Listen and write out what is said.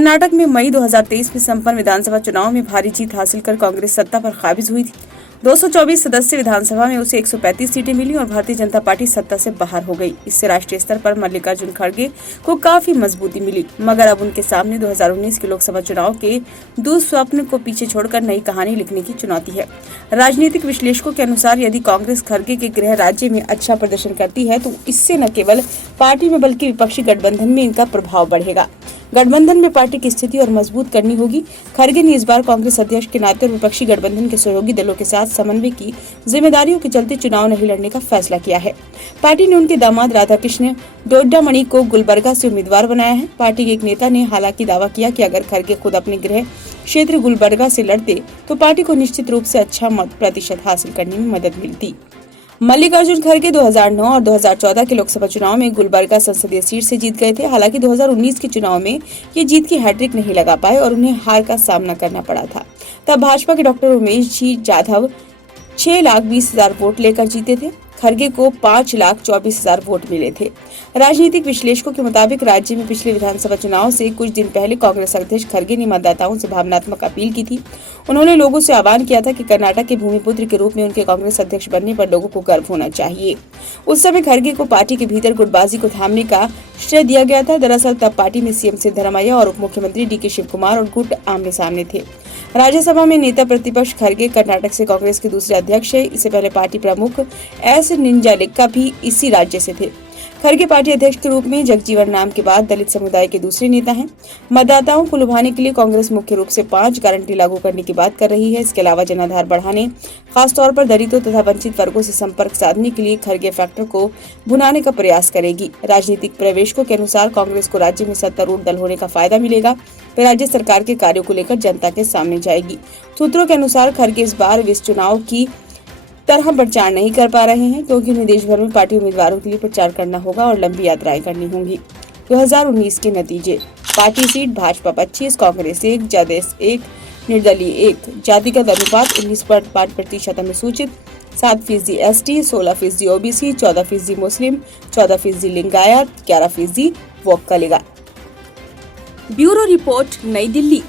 कर्नाटक में मई 2023 में संपन्न विधानसभा चुनाव में भारी जीत हासिल कर कांग्रेस सत्ता पर काबिज हुई थी। 224 सदस्य विधानसभा में उसे 135 सीटें मिली और भारतीय जनता पार्टी सत्ता से बाहर हो गई। इससे राष्ट्रीय स्तर पर मल्लिकार्जुन खड़गे को काफी मजबूती मिली, मगर अब उनके सामने 2019 के लोकसभा चुनाव के दुस्वप्न को पीछे छोड़कर नई कहानी लिखने की चुनौती है। राजनीतिक विश्लेषकों के अनुसार यदि कांग्रेस खड़गे के गृह राज्य में अच्छा प्रदर्शन करती है तो इससे न केवल पार्टी में बल्कि विपक्षी गठबंधन में इनका प्रभाव बढ़ेगा। गठबंधन में पार्टी की स्थिति और मजबूत करनी होगी। खड़गे ने इस बार कांग्रेस अध्यक्ष के नाते और विपक्षी गठबंधन के सहयोगी दलों के साथ समन्वय की जिम्मेदारियों के चलते चुनाव नहीं लड़ने का फैसला किया है। पार्टी ने उनके दामाद राधाकृष्ण डोड्डामणि को गुलबर्गा से उम्मीदवार बनाया है। पार्टी के एक नेता ने हालांकि दावा किया कि अगर खड़गे खुद अपने गृह क्षेत्र गुलबर्गा से लड़ते तो पार्टी को निश्चित रूप से अच्छा मत प्रतिशत हासिल करने में मदद मिलती। मल्लिकार्जुन खड़गे 2009 और 2014 के लोकसभा चुनाव में गुलबर्गा संसदीय सीट से जीत गए थे। हालांकि 2019 के चुनाव में ये जीत की हैट्रिक नहीं लगा पाए और उन्हें हार का सामना करना पड़ा था। तब भाजपा के डॉक्टर उमेश जी जाधव 6,20,000 वोट लेकर जीते थे। खड़गे को 5,24,000 वोट मिले थे। राजनीतिक विश्लेषकों के मुताबिक राज्य में पिछले विधानसभा चुनाव से कुछ दिन पहले कांग्रेस अध्यक्ष खड़गे ने मतदाताओं से भावनात्मक अपील की थी। उन्होंने लोगों से आह्वान किया था कि कर्नाटक के भूमिपुत्र के रूप में उनके कांग्रेस अध्यक्ष बनने पर लोगों को गर्व होना चाहिए। उस समय खड़गे को पार्टी के भीतर गुटबाजी को थामने का श्रेय दिया गया था। दरअसल तब पार्टी में सीएम सिद्धरामैया और उप मुख्यमंत्री डीके शिवकुमार और गुट आमने सामने थे। राज्यसभा में नेता प्रतिपक्ष खड़गे कर्नाटक से कांग्रेस के दूसरे अध्यक्ष है। इससे पहले पार्टी प्रमुख एस निंजालेक्का भी इसी राज्य से थे। खड़गे पार्टी अध्यक्ष के रूप में जगजीवन राम के बाद दलित समुदाय के दूसरे नेता हैं। मतदाताओं को लुभाने के लिए कांग्रेस मुख्य रूप से 5 गारंटी लागू करने की बात कर रही है। इसके अलावा जनाधार बढ़ाने, खासतौर पर दलितों तथा वंचित वर्गों से संपर्क साधने के लिए खड़गे फैक्टर को भुनाने का प्रयास करेगी। राजनीतिक प्रवेशकों के अनुसार कांग्रेस को राज्य में सत्तारूढ़ दल होने का फायदा मिलेगा। वे राज्य सरकार के कार्यों को लेकर जनता के सामने जाएगी। सूत्रों के अनुसार खड़गे इस बार इस चुनाव की तरह प्रचार नहीं कर पा रहे हैं क्योंकि उन्हें देश भर में पार्टी उम्मीदवारों के लिए प्रचार करना होगा और लंबी यात्राएं करनी होंगी। 2019 के नतीजे: पार्टी सीट भाजपा 25, कांग्रेस 1, जदयू 1, निर्दलीय 1। जातिगत अनुपात 19.5% अनुसूचित, 7% ST, 16% OBC, 14% मुस्लिम, 14% लिंगायत, 11% वोक्का लिगा। ब्यूरो रिपोर्ट, नई दिल्ली।